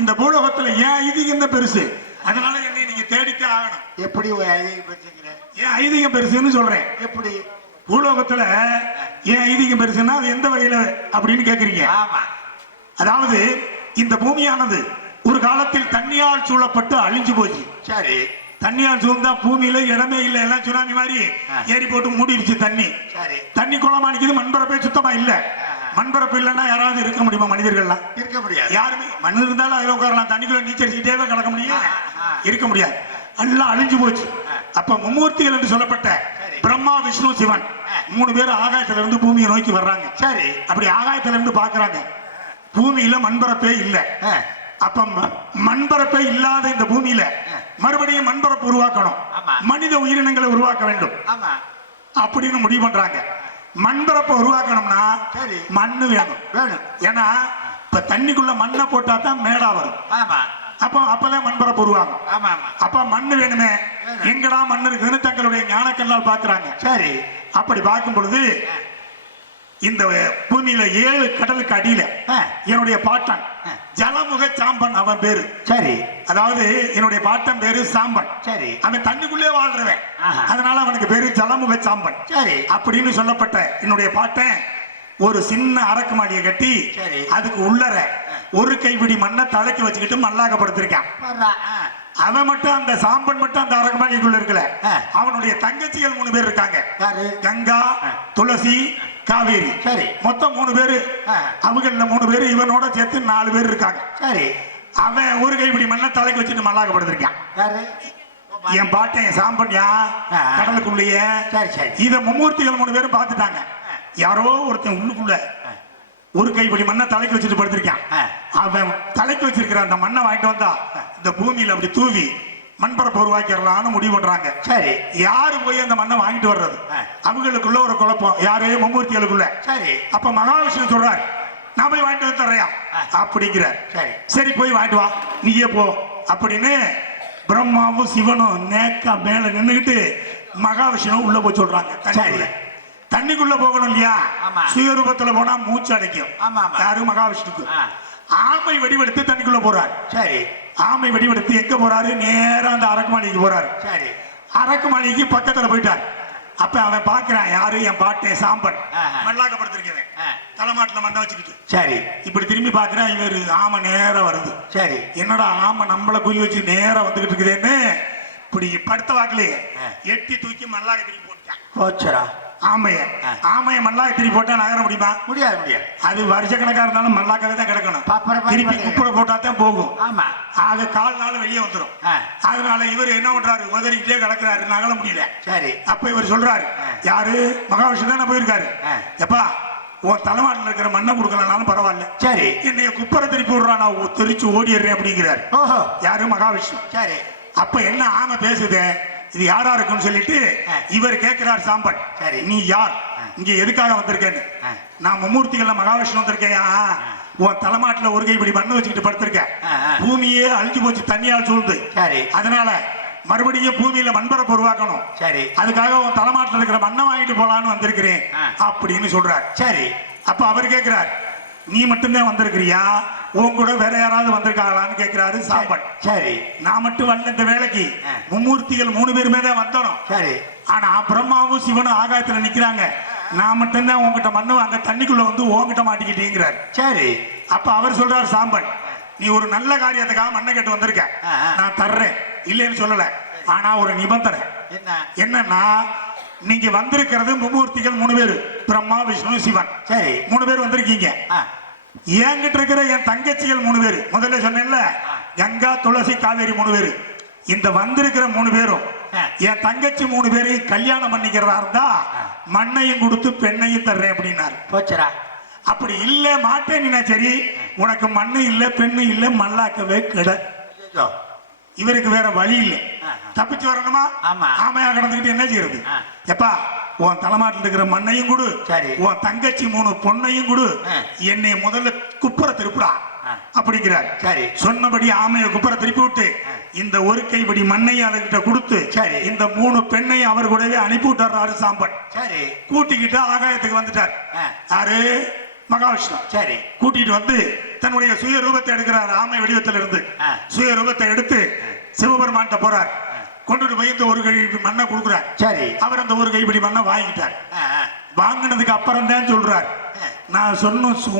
இந்த பூலோகத்துல ஏன் ஐதீகம் தான் பெருசு. அதனால என்னை நீங்க தேடிக்க ஆகணும். எப்படி ஐதீகம் பெருசுங்கிற? ஏன் ஐதீகம் பெருசுன்னு சொல்றேன். எப்படி பூலோகத்துல ஏன் ஐதீகம் பெருசுன்னா அது எந்த வகையில அப்படின்னு கேக்குறீங்க. ஆமா. அதாவது இந்த பூமியானது ஒரு காலத்தில் தண்ணியால் சூழப்பட்டு அழிஞ்சு போச்சு. சரி. தண்ணியால் சூழ்ந்தா பூமியில இடமே இல்லை, எல்லாம் சுனாமி மாதிரி ஏறி போட்டு மூடிடுச்சு தண்ணி. சரி. தண்ணி குளமா நிக்குது, மண்பரப்பே சுத்தமா இல்ல. மண்பரப்பு இல்லைன்னா யாராவது இருக்க முடியுமா? மனிதர்கள்லாம் இருக்க முடியாது. யாருமே. மண் இருந்தாலும் அதில் உட்காரலாம், தண்ணிக்குள்ள நீச்சடிச்சுட்டே கிடக்க முடியும், இருக்க முடியாது. எல்லாம் அழிஞ்சு போச்சு. அப்ப மும்மூர்த்திகள் என்று சொல்லப்பட்ட பிரம்மா விஷ்ணு சிவன் 3 பேர் ஆகாயத்துல இருந்து பூமியை நோக்கி வர்றாங்க. சரி. அப்படி ஆகாயத்துல இருந்து பாக்குறாங்க, பூமியில மண்பரப்பே இல்ல. அப்ப மண்பரப்பே இல்லாத இந்த பூமியில மறுபடியும் மண்பரப்பு உருவாக்கணும், மனித உயிரினங்களை உருவாக்க வேண்டும் அப்படின்னு முடிவு பண்றாங்க. மண்பரப்பை உருவாக்கணும்னா மண்ணு வேணும். ஏன்னா இப்ப தண்ணிக்குள்ள மண்ணை போட்டா தான் மேடா வரும். அப்பதான் மண்பரப்பு உருவாகும். அப்ப மண்ணு வேணுமே. எங்கடா மண் இருக்குன்னு தங்களுடைய ஞானக்கண்ணால் பாக்குறாங்க. சரி. அப்படி பார்க்கும் பொழுது இந்த பூமியில 7 கடலுக்கு அடியில என்னுடைய பாட்டன் ஜலமுக சாம்பன் அவன் பேரு. சரி. அதாவது என்னுடைய பாட்டன் பேரு சாம்பன். சரி. அவன் தண்ணிக்குள்ளே வாழ்றவன், அதனால அவனுக்கு பேரு ஜலமுக சாம்பன். சரி. அப்படின்னு சொல்லப்பட்ட என்னுடைய பாட்டன் ஒரு சின்ன அரக்குமாடியை கட்டி அதுக்கு உள்ளர ஒரு கைப்பிடி மண்ணை தலைக்கு வச்சுக்கிட்டு மல்லாக்கப்படுத்திருக்கான். அவன் மட்டும், அந்த சாம்பன் மட்டும் அந்த அரக்குமாடிக்குள்ள இருக்கல. அவனுடைய தங்கச்சிகள் 3 பேர் இருக்காங்க. கங்கா, துளசி, காவேரி. சரி. மொத்தம் 3 பேரு. அவங்கள 3 பேரு இவனோட சேர்த்து 4 பேர் இருக்காங்க. சரி. அவன் ஒரு கைப்பிடி மண்ணை தலைக்கு வச்சுட்டு மல்லாக்கப்படுத்திருக்கான். என் பாட்டன் சாம்பன்யா கடலுக்குள்ளேயே. இத மும்மூர்த்திகள் 3 பேரும் பார்த்துட்டாங்க. யாரோ ஒருத்தன் உள்ளுக்குள்ள ஒரு கைப்பிடி மண்ணை தலைக்கு வச்சுட்டு படுத்திருக்கான். அவன் தலைக்கு வச்சிருக்கிற அந்த மண்ணை வாங்கிட்டு வந்தா இந்த பூமியில அப்படி தூவி மண்பரப்பு உருவாக்கிடலாம்னு முடிவு பண்றாங்க. சரி. யாரு போய் அந்த மண்ணை வாங்கிட்டு வர்றது? அவங்களுக்குள்ள ஒரு குழப்பம். யாரு? மும்மூர்த்திகளுக்குள்ள. சரி. அப்ப மகாவிஷ்ணு சொல்றாரு, நான் போய் வாங்கிட்டு வந்து தர்றேன் அப்படிங்கிறார். சரி, போய் வாங்கிட்டு வா, நீயே போ அப்படின்னு பிரம்மாவும் சிவனும் நேக்கா மேல நின்னுகிட்டு மகாவிஷ்ணு உள்ள போய் சொல்றாங்க. தண்ணிக்குள்ள போகணும் இல்லையா? சுயரூபத்துல போனா மூச்சு அடைக்கும். யாரு? மகாவிஷ்ணுக்கு. ஆமை வடிவெடுத்து தண்ணிக்குள்ள போறாரு. சரி. ஆமை வடிவெடுத்து எங்க போறாரு? நேரா அந்த அரக்குமாளிக்கு போறாரு. சரி. அரக்குமாளிக்கு பக்கத்துல போயிட்டார். அப்ப அவன் பாக்குறான், யாரு? என் பாட்டே சாம்பன் மல்லாக்கப்படுத்திருக்கேன், தலைமாட்டுல மண்ணை வச்சுக்கிட்டு. சரி. இப்படி திரும்பி பாக்குறான், இவரு ஆமை நேரம் வருது. சரி. என்னடா ஆமை நம்மள குறி வச்சு நேரம் வந்துகிட்டு இருக்குதுன்னு இப்படி படுத்த வாக்குலயே எட்டி தூக்கி மல்லாக்க திரும்பி போட்டுட்டான். ஆமைய மல்லாக்க திருப்பி போட்டா நகர முடியுமா? முடியாது. முடியாது. அது வருஷ கணக்கா இருந்தாலும் மல்லாக்கவே தான் கிடக்கணும். திருப்பி குப்பரை போட்டா தான் போகும். அது கால் நாள் வெளியே வந்துடும். அதனால இவர் என்ன பண்றாரு? உதறிக்கிட்டே கிடக்குறாரு, நகல முடியல. சரி. அப்ப இவர் சொல்றாரு, யாரு? மகாவிஷ்ணு தானே போயிருக்காரு. எப்பா, உன் தலைமாட்டில் இருக்கிற மண்ணை கொடுக்கலனாலும் பரவாயில்ல, சரி, என்னைய குப்பரை திருப்பி விடுறா, நான் தெரிச்சு ஓடிடுறேன் அப்படிங்கிறாரு. யாரு? மகாவிஷ்ணு. சரி. அப்ப என்ன ஆமை பேசுது? இது யாரா இருக்குன்னு சொல்லிட்டு இவர் கேட்கிறார் சாம்பன். சரி, நீ யார்? இங்க எதுக்காக வந்திருக்கேன்னு. நான் மும்மூர்த்திகள்ல மகாவிஷ்ணு வந்திருக்கேன். உன் தலைமாட்டுல ஒரு கைப்பிடி மண்ணு வச்சுக்கிட்டு படுத்திருக்க. பூமியே அழிஞ்சு போச்சு தண்ணியால் சூழ்ந்து. சரி. அதனால மறுபடியும் பூமியில மண்பரப்பு உருவாக்கணும். சரி. அதுக்காக உன் தலைமாட்டுல இருக்கிற மண்ணை வாங்கிட்டு போலான்னு வந்திருக்கிறேன் அப்படின்னு சொல்றார். சரி. அப்ப அவர் கேட்கிறார், நீ மட்டும்தான் வந்திருக்கிறியா? உன் கூட வேற யாராவது வந்திருக்காங்களான்னு கேட்கிறாரு சாம்பன். சரி. நான் மட்டும் வரல இந்த வேலைக்கு, மும்மூர்த்திகள் 3 பேருமே தான் வந்தோம். சரி. ஆனா பிரம்மாவும் சிவனும் ஆகாயத்துல நிக்கிறாங்க, நான் மட்டும்தான் உங்ககிட்ட மண்ணு அங்க தண்ணிக்குள்ள வந்து உங்ககிட்ட மாட்டிக்கிட்டீங்கிறார். சரி. அப்ப அவர் சொல்றாரு சாம்பன், நீ ஒரு நல்ல காரியத்துக்காக மண்ணை கேட்டு வந்திருக்க, நான் தர்றேன், இல்லைன்னு சொல்லல. ஆனா ஒரு நிபந்தனை. என்னன்னா, நீங்க வந்திருக்கிறது மும்மூர்த்திகள் 3 பேரு, பிரம்மா விஷ்ணு சிவன். சரி. 3 பேர் வந்திருக்கீங்க. என்கிட்ட இருக்கிற என் தங்கச்சிகள் 3 பேரு, முதல்ல சொன்னேன்ல, கங்கா, துளசி, காவேரி 3 பேரு. இந்த வந்திருக்கிற 3 பேரும் என் தங்கச்சி 3 பேரையும் கல்யாணம் பண்ணிக்கிறதா இருந்தா மண்ணையும் கொடுத்து பெண்ணையும் தர்றேன் அப்படின்னாரு. போச்சரா? அப்படி இல்ல மாட்டேன், சரி, உனக்கு மண்ணு இல்ல பெண்ணு இல்ல, மல்லாக்கவே கிட. இவருக்கு வேற வழி இல்லை, தப்பிச்சு வரணுமா? ஆமையா கிடந்துகிட்டு என்ன செய்யறது? எப்பா, உன் தலைமாட்டில் இருக்கிற மண்ணையும் கொடு, உன் தங்கச்சி 3 பொண்ணையும் கொடு, என்னை முதல்ல குப்புற திருப்புடா அப்படிங்கிறார். சரி. சொன்னபடி ஆமையை குப்புற திருப்பி விட்டு இந்த ஒரு கைப்படி மண்ணையும் அதுகிட்ட கொடுத்து இந்த 3 பெண்ணையும் அவர் கூடவே அனுப்பி விட்டாரு சாம்பன். சரி. கூட்டிக்கிட்டு ஆகாயத்துக்கு வந்துட்டார். யாரு? மகாவிஷ்ணு. சரி. கூட்டிட்டு வந்து தன்னுடைய சுய ரூபத்தை எடுக்கிறார். ஆமை வடிவத்தில் இருந்து ஆ. சுய ரூபத்தை எடுத்து சிவபெருமான்கிட்ட போறார். கொண்டுட்டு போய் இந்த ஒரு கைப்பிடி மண்ணை கொடுக்குறார். சரி. அவர் அந்த ஒரு கைப்பிடி மண்ணை வாங்கிட்டார். ஆ, ஆ. வாங்கினதுக்கு அப்புறம் தான் சொல்றார், நான்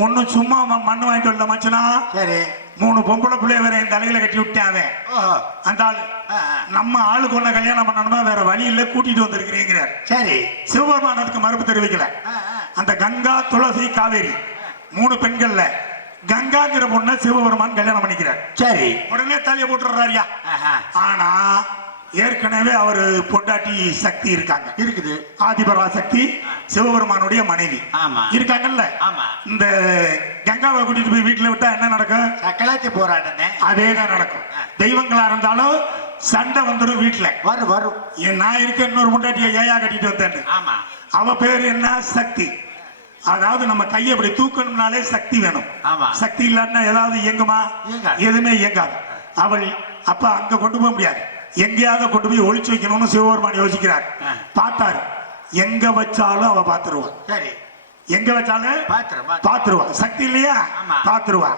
ஒன்னும் சும்மா மண்ணு வாங்கிட்டு வரல மச்சனா, சரி. 3 பொம்பளை பிள்ளைய வேற என் தலையில கட்டி விட்டாவே. ஓஹோ. அந்த ஆளு ஆ, ஆ. நம்ம ஆளுக்கு ஒண்ணு கல்யாணம் பண்ணணுமா, வேற வழி இல்ல, கூட்டிட்டு வந்திருக்கிறீங்கிறார். சரி. சிவபெருமான் அதுக்கு மறுப்பு தெரிவிக்கல. ஆ, ஆ. அந்த கங்கா, துளசி, காவேரி 3 பெண்கள்ல கங்காங்கிற பொண்ணை சிவபெருமான் கல்யாணம் பண்ணிக்கிறார். சரி. உடனே தாலியை போட்டுறாரியா. ஆஹா. ஆனா ஏற்கனவே அவரு பொண்டாட்டி சக்தி இருக்காங்க. இருக்குது. ஆதிபராசக்தி சிவபெருமானுடைய மனைவி ஆமா. இருக்காங்கல்ல. ஆமா. இந்த கங்காவை கூட்டிட்டு போய் வீட்டுல விட்டா என்ன நடக்கும்? சக்கலாத்தி போராட்டனே. அதேதான் நடக்கும். தெய்வங்களா இருந்தாலும் சண்டை வந்துடும் வீட்டுல. வரும் வரும். நான் இருக்க இன்னொரு பொண்டாட்டியை ஏயா கட்டிட்டு வந்தேன்னு. ஆமா. அவ பேர் என்ன? சக்தி. அதாவது நம்ம கையை இப்படி தூக்கணும்னாலே சக்தி வேணும். ஆமா. சக்தி இல்லாட்டினா ஏதாவது இயங்குமா? இயங்காது. எதுவுமே இயங்காது. அவள் அப்ப அங்க கொண்டு போக முடியாது. எங்கேயாவது கொண்டு போய் ஒளிச்சு வைக்கணும்னு சிவபெருமான் யோசிக்கிறார். பார்த்தாரு, எங்க வச்சாலும் அவ பாத்துருவா. சரி. எங்க வச்சாலும் பாத்துருவா. பாத்துருவா. சக்தி இல்லையா? ஆமா. பாத்துருவா.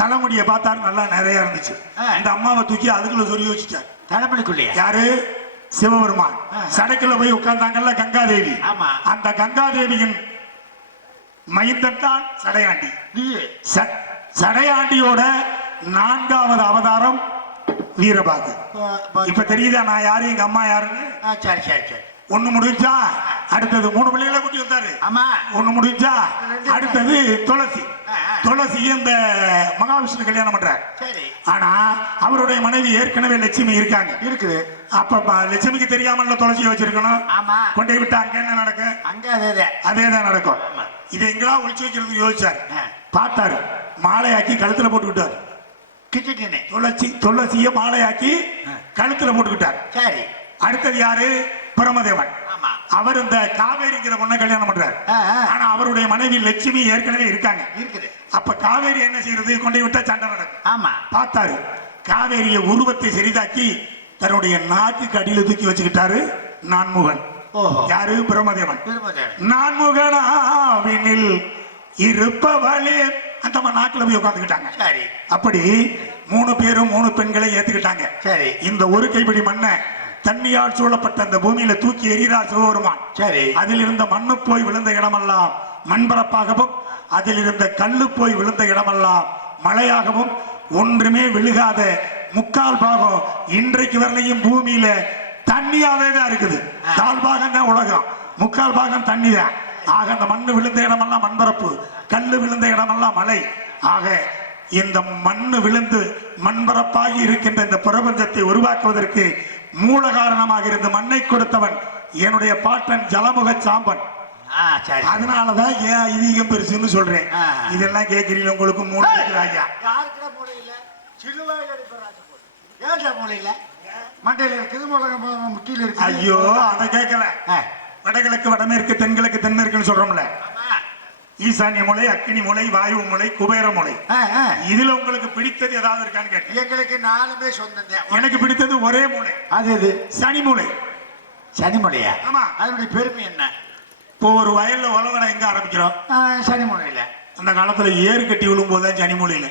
தலைமுடிய பார்த்தாரு, நல்லா நிறைய இருந்துச்சு. இந்த அம்மாவை தூக்கி அதுக்குள்ள சொல்லி வச்சுட்டார். தலைமுடிக்குள்ளையா? யாரு? சிவபெருமான். சடைக்குள்ள போய் உட்கார்ந்தாங்கல்ல கங்காதேவி. ஆமா. அந்த கங்காதேவியின் மைந்தன் தான் சடையாண்டி. சடையாண்டியோட 4வது அவதாரம் வீரபாகு. இப்ப தெரியுதா நான் யாரு, எங்க அம்மா யாருன்னு? சரி சரி சரி. ஒண்ணு முடிஞ்சா அடுத்தது 3 பிள்ளைகளை கூட்டி வந்தாரு. ஆமா. ஒண்ணு முடிஞ்சா அடுத்தது துளசி. துளசி இந்த மகாவிஷ்ணு கல்யாணம் பண்றார். சரி. ஆனா அவருடைய மனைவி ஏற்கனவே லட்சுமி இருக்காங்க. இருக்குது. அப்ப லட்சுமிக்கு தெரியாமல துளசியை வச்சிருக்கணும். ஆமா. கொண்டே விட்டா அங்க என்ன நடக்கும்? அங்க அதே அதேதான் நடக்கும். இதை எங்கெல்லாம் ஒளிச்சு வைக்கிறது யோசிச்சாரு. பார்த்தாரு, மாலையாக்கி கழுத்துல போட்டுக்கிட்டாரு. கிட்டே துளசிய மாலையாக்கி கழுத்துல போட்டுக்கிட்டார். சரி. அடுத்தது யாரு? பிரமதேவன். ஆமா. அவர் இந்த காவேரிங்கிற பொண்ணை கல்யாணம் பண்றாரு. ஆனா அவருடைய மனைவி லட்சுமி ஏற்கனவே இருக்காங்க. இருக்குது. அப்ப காவேரி என்ன செய்யறது? கொண்டே விட்டா சண்டை நடக்கும். ஆமா. பார்த்தாரு, காவேரிய உருவத்தை சிறிதாக்கி தன்னுடைய நாக்குக்கு அடியில தூக்கி வச்சுக்கிட்டாரு. நான்முகன். ஓஹோ. யாரு? பிரமதேவன். பிரமதேவன். நான்முகனாவினில் இருப்பவளே அந்த நாக்குல போய் உட்கார்ந்துக்கிட்டாங்க. சரி. அப்படி 3 பேரும் 3 பெண்களை ஏத்துக்கிட்டாங்க. சரி. இந்த ஒரு கைப்பிடி மண்ணை தண்ணியால் சூழப்பட்ட அந்த பூமியில தூக்கி எறிகிறார் சிவபெருமான். சரி. அதில் இருந்த மண்ணு போய் விழுந்த இடமெல்லாம் மண்பரப்பாகவும், அதில் இருந்த கல்லு போய் விழுந்த இடமெல்லாம் மழையாகவும், ஒன்றுமே விழுகாத 3/4 பாகம் இன்றைக்கு வரலையும் பூமியில தண்ணியாவே தான் இருக்குது. 4 பாகம் தான் உலகம், 3/4 பாகம் தண்ணி தான். ஆக அந்த மண்ணு விழுந்த இடமெல்லாம் மண்பரப்பு, கல்லு விழுந்த இடமெல்லாம் மலை. ஆக இந்த மண்ணு விழுந்து மண்பரப்பாகி இருக்கின்ற இந்த பிரபஞ்சத்தை உருவாக்குவதற்கு மூல காரணமாக இருந்த மண்ணை கொடுத்தவன் என்னுடைய பாட்டன் ஜலமுக சாம்பன். அதனாலதான் ஏன் ஐதீகம் பெருசுன்னு சொல்றேன். இதெல்லாம் கேட்கிறீங்க, உங்களுக்கு மூளை இருக்கிறாங்க. ஐயோ அதை கேட்கல. வடகிழக்கு வடமேற்கு, தென்கிழக்கு தென்மேற்குன்னு சொல்றோம்ல. ஈசானிய மூலை, அக்கினி மூலை, வாயு மூலை, குபேர மூலை. இதுல உங்களுக்கு பிடித்தது ஏதாவது இருக்கான்னு கேட்டேன். எங்களுக்கு 4மே சொந்தம். எனக்கு பிடித்தது ஒரே மூலை. அது சனி மூலை. சனி மூலையா? ஆமா. அதனுடைய பெருமை என்ன? இப்போ ஒரு வயல்ல உழவனை எங்க ஆரம்பிக்கிறோம்? சனி மூலையில. அந்த காலத்துல ஏறு கட்டி விழும் போதுதான் சனி மூலையில.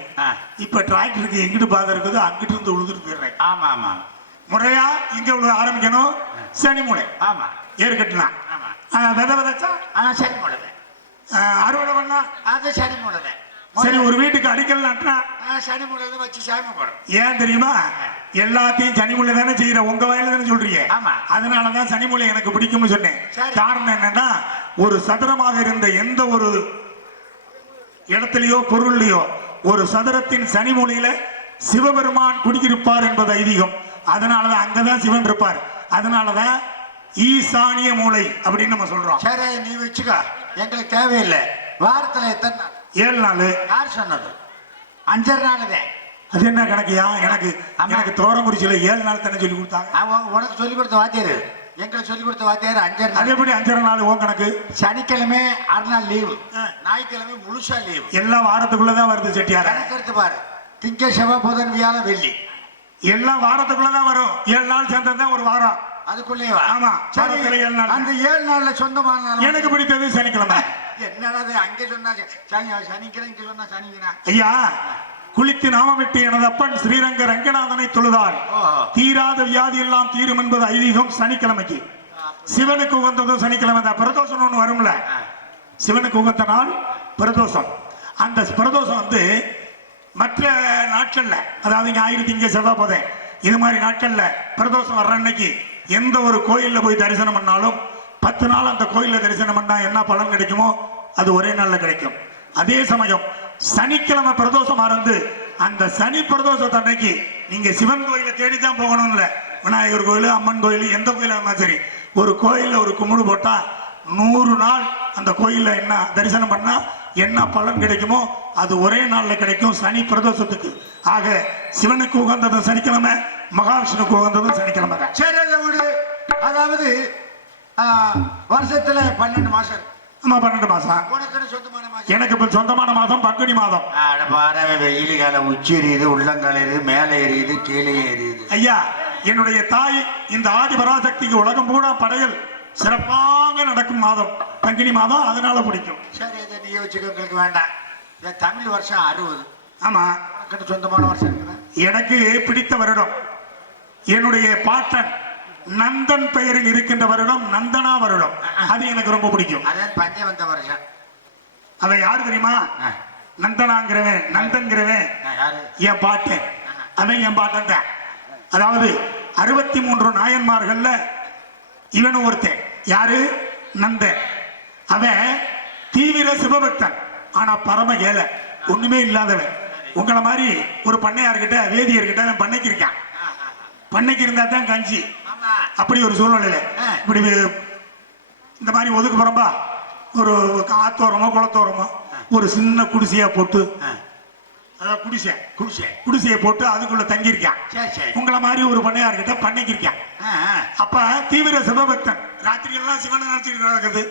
இப்ப டிராக்டருக்கு எங்கிட்டு பாதை இருக்குது, அங்கிட்டு இருந்து உழுதுட்டு போயிடுறேன். ஆமா ஆமா. முறையா இங்க உள்ள ஆரம்பிக்கணும் சனி மூலை. ஆமா. ஏறு கட்டினா வித விதைச்சா சனி மூலை. அறுவடை பண்ணா அது சனி மூலை. சரி, ஒரு வீட்டுக்கு அடிக்கல் நட்டினா சனி மூலையில வச்சு சாமி போடும். ஏன் தெரியுமா? எல்லாத்தையும் சனி மூலை தானே செய்யற, உங்க வயல தானே சொல்றீங்க. ஆமா. அதனாலதான் சனி மூலை எனக்கு பிடிக்கும்னு சொன்னேன். காரணம் என்னன்னா, ஒரு சதுரமாக இருந்த எந்த ஒரு இடத்திலேயோ பொருள்லையோ ஒரு சதுரத்தின் சனி மூலையில சிவபெருமான் குடியிருப்பார் என்பது ஐதீகம். அதனாலதான் அங்கதான் சிவன் இருப்பார். அதனாலதான் ஈசானிய மூலை அப்படின்னு நம்ம சொல்றோம். சரி, நீ வச்சுக்க, எங்களுக்கு தேவையில்லை. வாரத்துல எத்தனை நாள்? 7 நாள். யார் சொன்னது? 5 நாள் தான். அது என்ன கணக்கியா? எனக்கு தோரங்குறிச்சியில 7 நாள் தானே சொல்லி கொடுத்தாங்க. உனக்கு சொல்லி கொடுத்த வாத்தியாரு, எங்களுக்கு சொல்லி கொடுத்த வாத்தியாரு 5 நாள். அது எப்படி 5 நாள் உன் கணக்கு? சனிக்கிழமை 6 நாள் லீவு, ஞாயிற்றுக்கிழமை முழுசா லீவு. எல்லாம் வாரத்துக்குள்ளதான் வருது செட்டியார. கணக்கு பாரு, திங்க செவ்வாய் புதன் வியாழன் வெள்ளி எல்லாம் வாரத்துக்குள்ளதான் வரும். 7 நாள் சேர்ந்ததுதான் ஒரு வாரம். அதுக்குள்ளேயே வா. ஆமா. சரி, அந்த 7 நாள்ல சொந்தமான எனக்கு பிடித்தது சனிக்கிழமை. என்னடா இது அங்க சொன்னாங்க சனிக்கிறேன், இங்க சொன்னா சனிக்கிறேன். ஐயா, குளித்து நாமமிட்டு எனது அப்பன் ஸ்ரீரங்க ரங்கநாதனை தொழுதால் தீராத வியாதி எல்லாம் தீரும் என்பது ஐதீகம். சனிக்கிழமைக்கு சிவனுக்கு உகந்ததும் சனிக்கிழமை தான். பிரதோஷம் ஒண்ணு வரும்ல, சிவனுக்கு உகந்த நாள் பிரதோஷம். அந்த பிரதோஷம் வந்து மற்ற நாட்கள்ல, அதாவது ஞாயிறு திங்க செவ்வாய் போதே இது மாதிரி நாட்கள்ல பிரதோஷம் வர்ற அன்னைக்கு எந்த ஒரு கோயில்ல போய் தரிசனம் பண்ணாலும் 10 நாள் அந்த கோயில்ல தரிசனம் பண்ணா என்ன பலன் கிடைக்குமோ அது ஒரே நாள்ல கிடைக்கும். அதே சமயம் சனிக்கிழமை பிரதோஷம் ஆரம்பித்து அந்த சனி பிரதோஷத்தை அன்னைக்கு நீங்க சிவன் கோயிலை தேடித்தான் போகணும் இல்ல, விநாயகர் கோயில், அம்மன் கோயில், எந்த கோயிலா இருந்தாலும் சரி, ஒரு கோயில்ல ஒரு கும்பிடு போட்டா 100 நாள் அந்த கோயில்ல என்ன தரிசனம் பண்ணா என்ன பலன் கிடைக்குமோ அது ஒரே நாள்ல கிடைக்கும் சனி பிரதோஷத்துக்கு. ஆக சிவனுக்கு உகந்ததும் சனிக்கிழமை, மகாவிஷ்ணுக்கு உகந்ததும் சனிக்கிழமை தான். சரி, அதை விடு. அதாவது வருஷத்துல 12 மாசம். ஆமா, 12 மாசம். உனக்கு சொந்தமான மாசம்? எனக்கு இப்ப சொந்தமான மாதம் பங்குனி மாதம். வெயில் காலம் உச்சி எரியுது, உள்ளங்கால எரியுது, மேலே எரியுது, கீழே எரியுது. ஐயா, என்னுடைய தாய் இந்த ஆதி பராசக்திக்கு உலகம் பூரா படையல் சிறப்பாக நடக்கும் மாதம் பங்குனி மாதம், அதனால பிடிக்கும். சரி, அதை நீ வச்சுக்க, உங்களுக்கு வேண்டாம். தமிழ் வருஷம் 60. ஆமா, உனக்கு சொந்தமான வருஷம் இருக்குதா? எனக்கு பிடித்த வருடம் என்னுடைய பாட்டன் நந்தன் பெயரில் இருக்கின்ற வருடம் நந்தனா வருடம். அது எனக்கு ரொம்ப பிடிக்கும். அதான் பஞ்சம் வந்த வருஷம். அவன் யாரு தெரியுமா? நந்தனாங்கிறவன், நந்தன்கிறவன் என் பாட்டன். அவன் என் பாட்டன் தான். அதாவது 63 நாயன்மார்கள்ல இவன் ஒருத்தன். யாரு? நந்தன். அவன் தீவிர சிவபக்தன், ஆனா பரம ஏழை, ஒண்ணுமே இல்லாதவன். உங்களை மாதிரி ஒரு பண்ணையார்கிட்ட, வேதியர்கிட்ட அவன் பண்ணைக்கு இருக்கான். பண்ணைக்கு இருந்தா தான் கஞ்சி. அப்படி ஒரு சூழ்நிலையில இப்படி இந்த மாதிரி ஒதுக்குப்புறம்பா ஒரு ஆத்தோரமோ குளத்தோரமோ ஒரு சின்ன குடிசையா போட்டு, அதாவது குடிசையை போட்டு அதுக்குள்ள தங்கியிருக்கான். உங்களை மாதிரி ஒரு பண்ணையார்கிட்ட பண்ணைக்கு இருக்கான். அப்ப தீவிர சிவபக்தன். ராத்திரி எல்லாம் சிவனை நினைச்சிட்டு நடக்குது.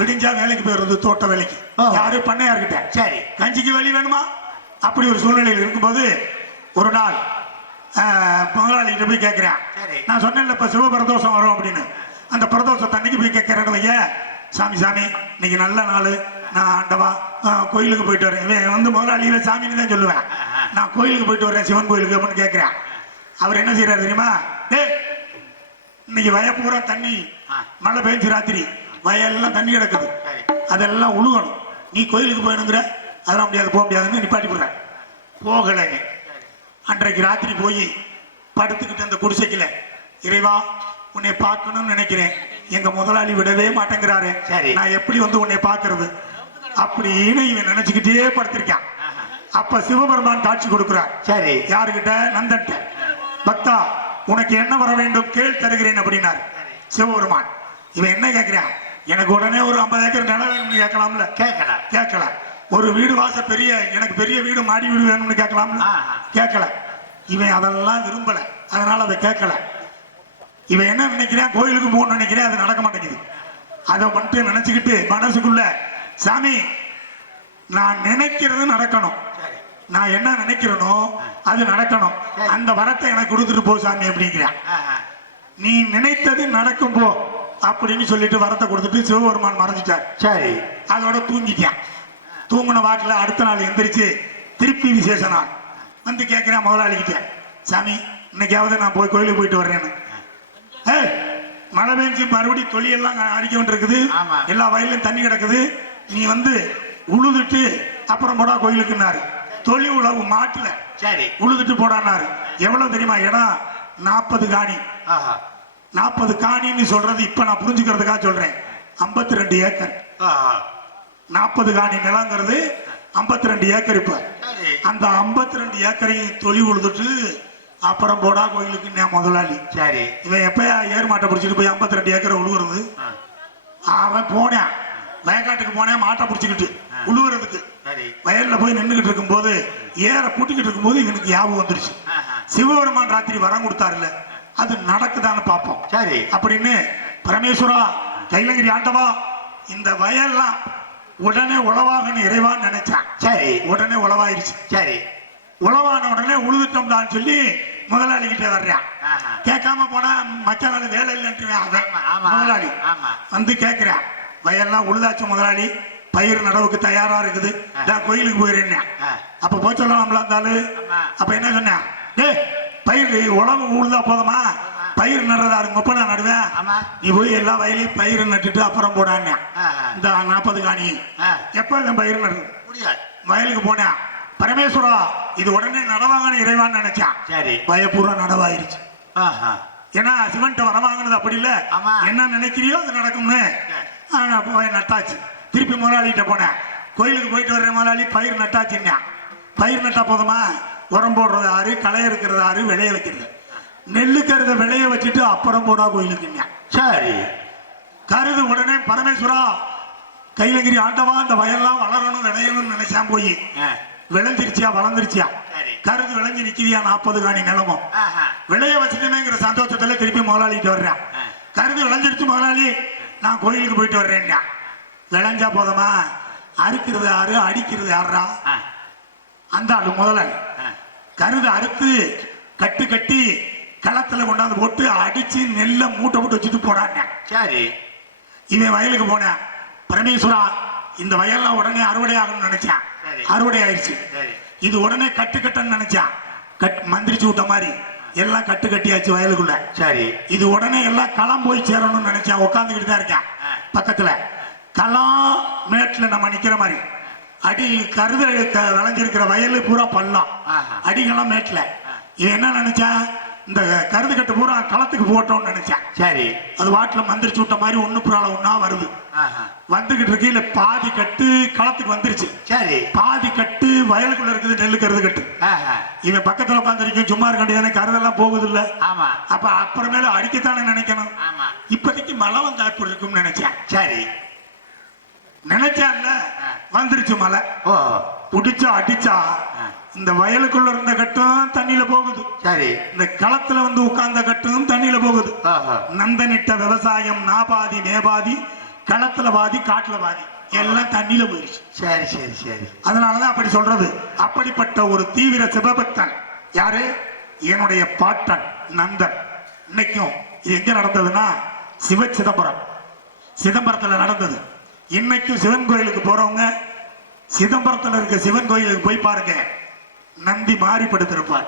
விடிஞ்சா வேலைக்கு போயிடுறது, தோட்ட வேலைக்கு. யாரு? பண்ணையார்கிட்ட. சரி, கஞ்சிக்கு வெளி வேணுமா? அப்படி ஒரு சூழ்நிலையில் இருக்கும்போது ஒரு நாள் முதலாளிகிட்ட போய் கேட்கிறேன். நான் சொன்னேன்ல இப்ப சிவ பிரதோஷம் வரும் அப்படின்னு. அந்த பிரதோஷத்தை அன்னைக்கு போய் கேட்கிறேன். வைய சாமி, சாமி இன்னைக்கு நல்ல நாள், நான் ஆண்டவா கோயிலுக்கு போயிட்டு வரேன். இவன் வந்து முதலாளியில சாமின்னு தான் சொல்லுவேன். நான் கோயிலுக்கு போயிட்டு வரேன், சிவன் கோயிலுக்கு அப்படின்னு கேட்கிறேன். அவர் என்ன செய்யறாரு தெரியுமா? இன்னைக்கு வய பூரா தண்ணி, மழை பெஞ்சு ராத்திரி வயல்லாம் தண்ணி கிடக்குது, அதெல்லாம் உழுகணும். நீ கோயிலுக்கு போயணுங்கிற, அதெல்லாம் முடியாது, போக முடியாதுன்னு நிப்பாட்டி போடுற. போகலைங்க. அன்றைக்கு ராத்திரி போய் படுத்துக்கிட்டு அந்த குடிசைக்கல, இறைவா உன்னை பார்க்கணும்னு நினைக்கிறேன், எங்க முதலாளி விடவே மாட்டேங்கிறாரு, நான் எப்படி வந்து உன்னை பார்க்கறது அப்படின்னு இவன் நினைச்சுக்கிட்டே படுத்திருக்கான். அப்ப சிவபெருமான் காட்சி கொடுக்கிறார். சரி, யாருகிட்ட? நந்தன். பக்தா, உனக்கு என்ன வர வேண்டும் கேள், தருகிறேன் அப்படின்னாரு சிவபெருமான். இவன் என்ன கேட்கிறான்? எனக்கு உடனே ஒரு 50 ஏக்கர் நிலம் வேணும்னு கேட்கலாம்ல? கேட்கல. ஒரு வீடு வாச பெரிய, எனக்கு பெரிய வீடு, மாடி வீடு வேணும்னு கேட்கலாம்ல? கேட்கல. இவன் அதெல்லாம் விரும்பல, அதனால அதை கேட்கல. இவன் என்ன நினைக்கிறான்? கோயிலுக்கு போகணும்னு நினைக்கிறேன், அது நடக்க மாட்டேங்குது. அதை மட்டும் நினைச்சுக்கிட்டு மனசுக்குள்ள, சாமி நான் நினைக்கிறது நடக்கணும், நான் என்ன நினைக்கிறேனோ அது நடக்கணும், அந்த வரத்தை எனக்கு கொடுத்துட்டு போ சாமி அப்படிங்கிறான். நீ நினைத்தது நடக்கும் போ அப்படின்னு சொல்லிட்டு வரத்தை கொடுத்துட்டு சிவபெருமான் மறைஞ்சிட்டார். சரி, அதோட தூங்கிட்டான். தூங்கின வாக்கில் அடுத்த நாள் எந்திரிச்சு திருப்பி விசேஷ நாள் வந்து கேட்கிறேன் முதலாளிக்கிட்ட, சாமி இன்னைக்காவது நான் போய் கோயிலுக்கு போயிட்டு வர்றேன்னு. மழை பெஞ்சு மறுபடியும் தொழிலெல்லாம் அடிக்க வேண்டியிருக்குது, எல்லா வயலும் தண்ணி கிடக்குது, நீ வந்து உழுதுட்டு அப்புறம் போடா கோயிலுக்குன்னாரு. தொழில் உழவு மாட்டுல. சரி, உழுதுட்டு போடான்னாரு. எவ்வளவு தெரியுமா இடம்? 40 காணி. 40 காணின்னு சொல்றது இப்ப நான் புரிஞ்சுக்கிறதுக்காக சொல்றேன். 52 ஏக்கர். 40 காணி நிலங்கிறது 52 ஏக்கர். இப்ப அந்த 52 ஏக்கரையும் தொழில் உழுதுட்டு அப்புறம் போடா கோயிலுக்கு முதலாளி. சரி, இவன் எப்ப ஏர் மாட்டை பிடிச்சிட்டு போய் 52 ஏக்கரை உழுவுறது? அவன் போனேன் வயக்காட்டுக்கு போனேன் மாட்டை பிடிச்சிக்கிட்டு உழுவுறதுக்கு. வயல்ல போய் நின்றுகிட்டு இருக்கும் போது, ஏற கூட்டிக்கிட்டு இருக்கும் போது இவனுக்கு ஞாபகம் வந்துருச்சு, சிவபெருமான் ராத்திரி வரம் கொடுத்தாருல்ல, அது நடக்குதான்னு பார்ப்போம். சரி அப்படின்னு பரமேஸ்வரா, கைலங்கிரி ஆண்டவா, இந்த வயல்லாம் உடனே உழவாகன்னு இறைவான்னு நினைச்சான். சரி, உடனே உழவாயிருச்சு. சரி, உழவான உடனே உழுதுட்டோம்டான்னு சொல்லி முதலாளி கிட்ட வர்றான். கேட்காம போனா மச்சான் வேலை இல்லைன்னு முதலாளி வந்து கேட்கிறான். வயல்லாம் உழுதாச்சு முதலாளி, பயிர் நடவுக்கு தயாரா இருக்குது நான் கோயிலுக்கு போயிருந்தேன். அப்ப போய் சொல்லலாம்ல இருந்தாலும் அப்ப என்ன சொன்னேன், டேய் பயிர் உழவு ஊழுதா போதுமா, பயிர் நடுறதா இருக்கு நான் நடுவேன், நீ போய் எல்லா வயலையும் பயிர் நட்டுட்டு அப்புறம் போடான்னு. இந்த 40 காணி எப்ப இந்த பயிர் நடுறது வயலுக்கு போனேன். பரமேஸ்வரா இது உடனே நடவாங்கன்னு இறைவான்னு நினைச்சான். சரி பயப்பூரா நடவாயிருச்சு. ஏன்னா சிவன்ட்ட வரவாங்கினது அப்படி இல்ல, என்ன நினைக்கிறியோ அது நடக்கும்னு போய் நட்டாச்சு. திருப்பி முதலாளிகிட்ட போனேன், கோயிலுக்கு போயிட்டு வர்ற முதலாளி பயிர் நட்டாச்சுன்னா, பயிர் நட்டா போதுமா, உரம் போடுறது ஆறு, களை இருக்கிறது ஆறு, விளைய வைக்கிறது, நெல்லுக்கிறத விளைய வச்சுட்டு அப்புறம் போடா கோயிலுக்குங்க. சரி கருது உடனே பரமேஸ்வரா கைலகிரி ஆண்டவா இந்த வயல்லாம் வளரணும் விளையணும்னு நினைச்சான். போய் விளைஞ்சிருச்சியா வளர்ந்துருச்சியா, கருது விளைஞ்சு நிக்கிறியா 40 காணி நிலமும் விளைய வச்சுட்டேங்கிற சந்தோஷத்துல திருப்பி முதலாளிட்டு வர்றேன். கருது விளைஞ்சிருச்சு முதலாளி நான் கோயிலுக்கு போயிட்டு வர்றேன். விளைஞ்சா போதுமா, அறுக்கிறது யாரு அடிக்கிறது யாரா, அந்த ஆளு முதலாளி. கருது அறுத்து கட்டு கட்டி களத்துல கொண்டாந்து போட்டு அடிச்சு நெல்ல மூட்டை போட்டு வச்சுட்டு போறாங்க. சரி இவன் வயலுக்கு போன, பரமேஸ்வரா இந்த வயல்லாம் உடனே அறுவடை ஆகணும்னு நினைச்சான், அறுவடை ஆயிடுச்சு. இது உடனே கட்டு கட்டன்னு நினைச்சான், மந்திரிச்சு விட்ட மாதிரி எல்லாம் கட்டு கட்டியாச்சு வயலுக்குள்ள. சரி இது உடனே எல்லாம் களம் போய் சேரணும்னு நினைச்சான். உட்காந்துக்கிட்டு தான் இருக்கேன் பக்கத்துல, களம் மேட்ல நம்ம நிக்கிற மாதிரி அடி கருத விளைஞ்சிருக்கிற வயலு பூரா பள்ளம், அடிகளும் மேட்ல. இவன் என்ன நினைச்சான், இந்த கருது கட்டு பூரா களத்துக்கு போட்டோம்னு நினைச்சான். சரி அது வாட்டில் மந்திரிச்சு விட்ட மாதிரி ஒண்ணு புறால ஒன்னா வருது, வந்துகிட்டு இருக்கு. இல்ல பாதி கட்டு களத்துக்கு வந்துருச்சு. சரி பாதி கட்டு வயலுக்குள்ள இருக்குது நெல்லு கருது கட்டு. இவன் பக்கத்துல உட்காந்துருக்கும், சும்மா இருக்க வேண்டியதானே, கருதெல்லாம் போகுது இல்ல. அப்ப அப்புறமேல அடிக்கத்தானே நினைக்கணும். இப்போதைக்கு மழை வந்தா இப்படி இருக்கும்னு நினைச்சேன். சரி நினைச்சான்ல வந்துருச்சு மழை, புடிச்சா அடிச்சா இந்த வயலுக்குள்ள இருந்த கட்டும் தண்ணியில போகுது. சரி இந்த களத்துல வந்து உட்கார்ந்த கட்டும் தண்ணியில போகுது. நந்தனிட்ட விவசாயம் நாபாதி நேபாதி, களத்துல பாதி காட்டுல பாதி, எல்லாம் தண்ணியில போயிருச்சு. சரி சரி சரி அதனாலதான் அப்படி சொல்றது. அப்படிப்பட்ட ஒரு தீவிர சிவபக்தன் யாரு, என்னுடைய பாட்டன் நந்தன். இன்னைக்கும் இது எங்க நடந்ததுன்னா சிவ சிதம்பரம், சிதம்பரத்துல நடந்தது. இன்னைக்கும் சிவன் கோயிலுக்கு போறவங்க சிதம்பரத்தில் இருக்க சிவன் கோயிலுக்கு போய் பாருங்க, நந்தி மாறி படுத்திருப்பார்.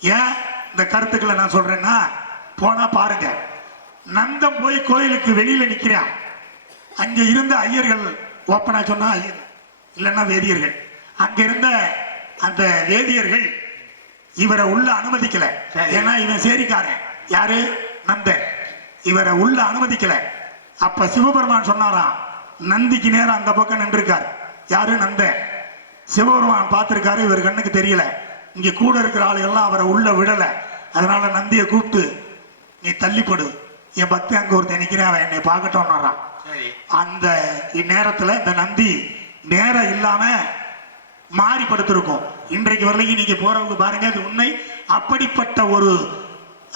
ஏன் இந்த கருத்துக்களை நான் சொல்றேன்னா, போனா பாருங்க, நந்தம் போய் கோயிலுக்கு வெளியில நிக்கிறான். அங்க இருந்த ஐயர்கள், ஓப்பனா சொன்னா ஐயர் இல்லைன்னா வேதியர்கள், அங்க இருந்த அந்த வேதியர்கள் இவரை உள்ள அனுமதிக்கல. ஏன்னா இவன் சேரிக்காரன், யாரு நந்தன், இவரை உள்ள அனுமதிக்கல. அப்ப சிவபெருமான் சொன்னாராம், நந்திக்கு நேரம் அந்த பக்கம் நின்றுருக்கார். யாரு நந்த, சிவபெருமான் பார்த்திருக்காரு, இவர் கண்ணுக்கு தெரியல. இங்க கூட இருக்கிற ஆளுகள்லாம் அவரை உள்ள விடல. அதனால நந்தியை கூப்பிட்டு நீ தள்ளிப்படு, என் பக்தி அங்க ஒருத்தன் நிக்கிறேன், அவன் என்னை பார்க்கட்டோம்னாராம். அந்த நேரத்துல இந்த நந்தி நேரம் இல்லாம மாறி படுத்திருக்கும். இன்றைக்கு வரலைக்கு நீங்க போறவங்க பாருங்க, அது உண்மை. அப்படிப்பட்ட ஒரு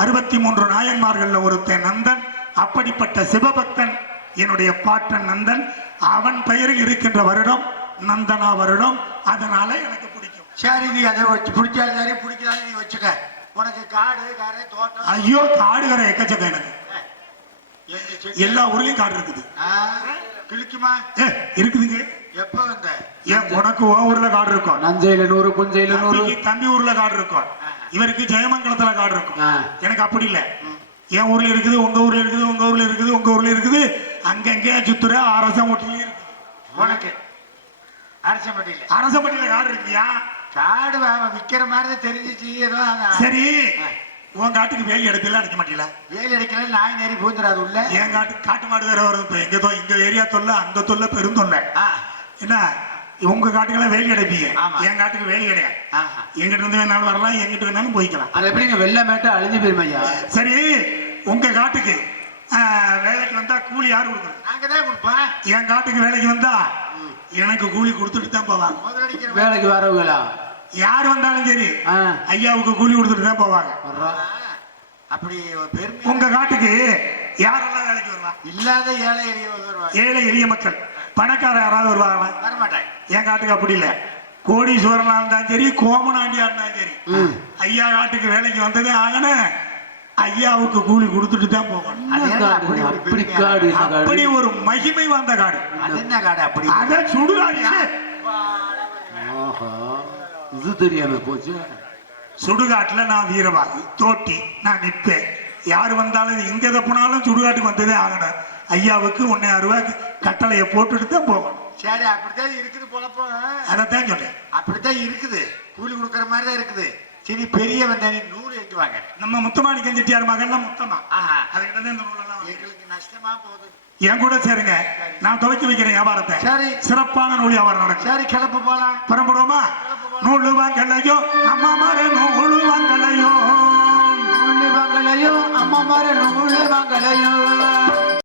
63 நாயன்மார்கள் ஒருத்தன் நந்தன். அப்படிப்பட்ட சிவபக்தன் என்னுடைய பாட்டன் நந்தன். அவன் பெயரில் இருக்கின்ற வருடம் நந்தனா வருடம். அதனால எனக்கு பிடிக்கும். சரி நீ அதை வச்சு பிடிச்சாலும் சரி பிடிக்கிறாலும் நீ வச்சுக்க. உனக்கு காடு கரை தோட்டம், ஐயோ காடு கரை எக்கச்சக்க, எனக்கு எல்லா ஊர்லயும் காடு இருக்குது. கிழிக்குமா? இருக்குதுங்க. எப்ப வந்த? ஏன் உனக்கு ஓ ஊர்ல காடு இருக்கும், நஞ்சையில 100 புஞ்சையில 100, தம்பி ஊர்ல காடு இருக்கும், இவருக்கு ஜெயமங்கலத்துல காடு இருக்கும். எனக்கு அப்படி இல்லை, என் ஊர்ல இருக்குது, உங்க ஊர்ல இருக்குது, உங்க ஊர்ல இருக்குது, உங்க ஊர்ல இருக்குது, அங்கங்கே சுத்துற அரசம்பட்டியில இருக்குது. உனக்கு அரசம்பட்டியில காடு இருக்கியா? காடு விக்கிற மாதிரி தெரிஞ்சிச்சு ஏதோ. சரி உன் காட்டுக்கு வேலி எடுக்கல அடிக்க மாட்டீங்களா? வேலி அடிக்கல நாய் நேரி பூந்துடாது உள்ள. என் காட்டு மாடு வேற வருது. இப்ப எங்க இங்க ஏரியா தொல்லை, அந்த தொல்லை பெருந்தொல்லை. என்ன உங்க காட்டுக்கெல்லாம் வேலி அடைப்பீங்க, என் காட்டுக்கு வேலி கிடையாது. எங்கிட்ட இருந்து வேணாலும் வரலாம், எங்கிட்ட வேணாலும் போய்க்கலாம். அது எப்படிங்க வெள்ளமேட்டு அழிஞ்சு போயிருமையா? சரி உங்க காட்டுக்கு வேலைக்கு வந்தா கூலி யாரு கொடுக்கணும்? நாங்க தான் கொடுப்போம். என் காட்டுக்கு வேலைக்கு வந்தா எனக்கு கூலி கொடுத்துட்டு தான் போவாங்க. வேலைக்கு வரவங்களா யார் வந்தாலும் சரி ஐயாவுக்கு கூலி கொடுத்துட்டு தான் போவாங்க. அப்படி உங்க காட்டுக்கு யாரெல்லாம் வேலைக்கு வருவா? இல்லாத ஏழை எளிய வருவாங்க. ஏழை எளிய மக்கள், பணக்கார யாராவது வருவாங்க? வரமாட்டாங்க. என் காட்டுக்கு அப்படி இல்லை. கோடீஸ்வரனா இருந்தாலும் சரி, கோமனாண்டியா இருந்தாலும் சரி, ஐயா காட்டுக்கு வேலைக்கு வந்ததே ஆகணும். ஐயாவுக்கு கூலி கொடுத்துட்டு தான் போகணும். அது என்ன அப்படி ஒரு அப்படி பெருமையா? காடு என்ன காடு? அப்படி ஒரு மகிமை வாய்ந்த காடு. அது என்ன காடு அப்படி? அத சுடுகாடியா? ஆஹா, இது தெரியாம போச்சு. சுடுகாட்டுல நான் வீரவாதி தோட்டி நான் நிப்பேன். யாரு வந்தாலும் எங்க தப்புனாலும் சுடுகாட்டுக்கு வந்ததே ஆகணும். ஐயாவுக்கு 1,000 ரூபாய் கட்டளைய போட்டுட்டு தான் போகணும். சரி, அப்படித்தான் இருக்குது பொழப்போ. அதைத்தான் சொன்னேன். அப்படித்தான் இருக்குது, கூலி கொடுக்கற மாதிரி தான் இருக்குது. சரி, பெரிய வந்தானி நூறு எங்குவாங்க. நம்ம முத்தமாணிக்கம் செட்டியார் மகன்லாம் முத்தமா ஆஹா, அதுகிட்ட தான் இந்த நூலெல்லாம் வாங்கி. எங்களுக்கு நஷ்டமா போகுது. என் கூட சேருங்க, நான் துவைச்சு வைக்கிறேன் வியாபாரத்தை. சரி. சிறப்பான நூல் வியாபாரம் நடக்கும். சரி, கிளப்பு போலாம். புறப்படுவோமா? நூலு வாங்கலையோ அம்மா மாறு நூலு வாங்கலையோ, நூலு வாங்கலையோ அம்மா மாற நூலு வாங்கலையோ,